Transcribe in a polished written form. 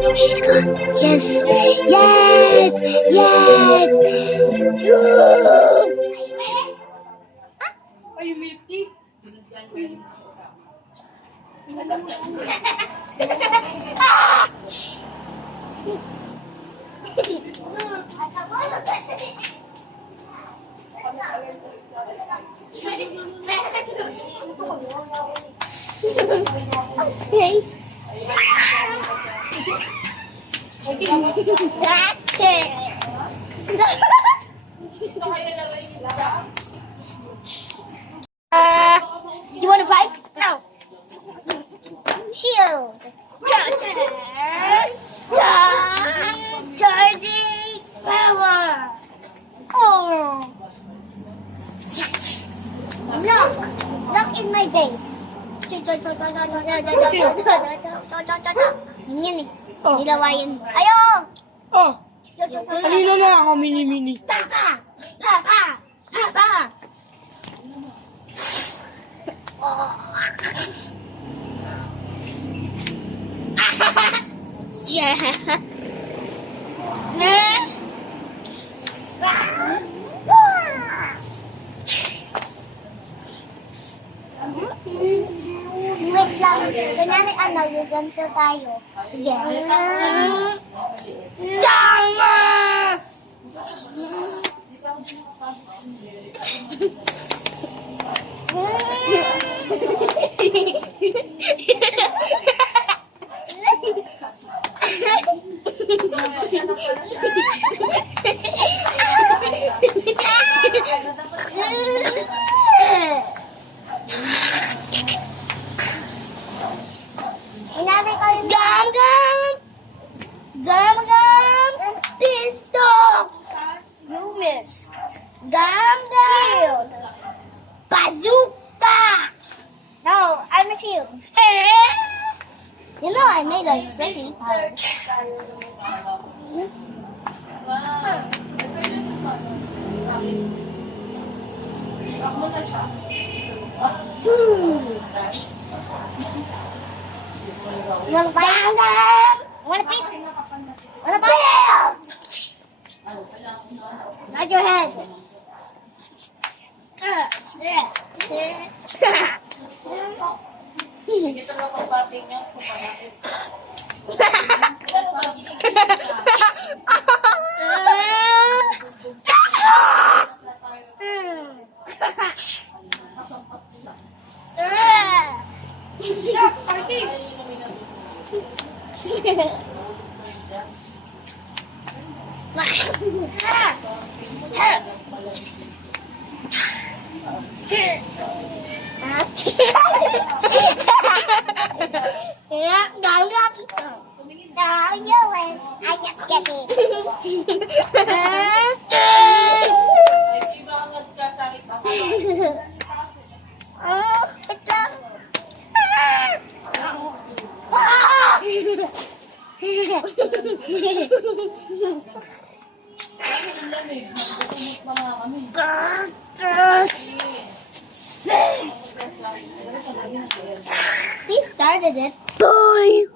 She's gone. Yes. Yes. Yes. Are you milky? Okay. That's it. You want to fight? No. Shield. Charging power. Oh. Lock in my base. Yan eh. Nilawayan. Ayo! Oh, kanino na ako mini-mini? Papa! Papa! Papa! Yeah. Wait lang. Kunyari ganito tayo. Yeah. Tama! Gum gum! Gum gum! Pistol! You missed. Gum gum! Bazooka! No, I'm a shield. You know I made a special power. You want to fight? Want to beat? Want to fight? Nod your head. No, you win. I just get it. Oh, it's He started it. Boy.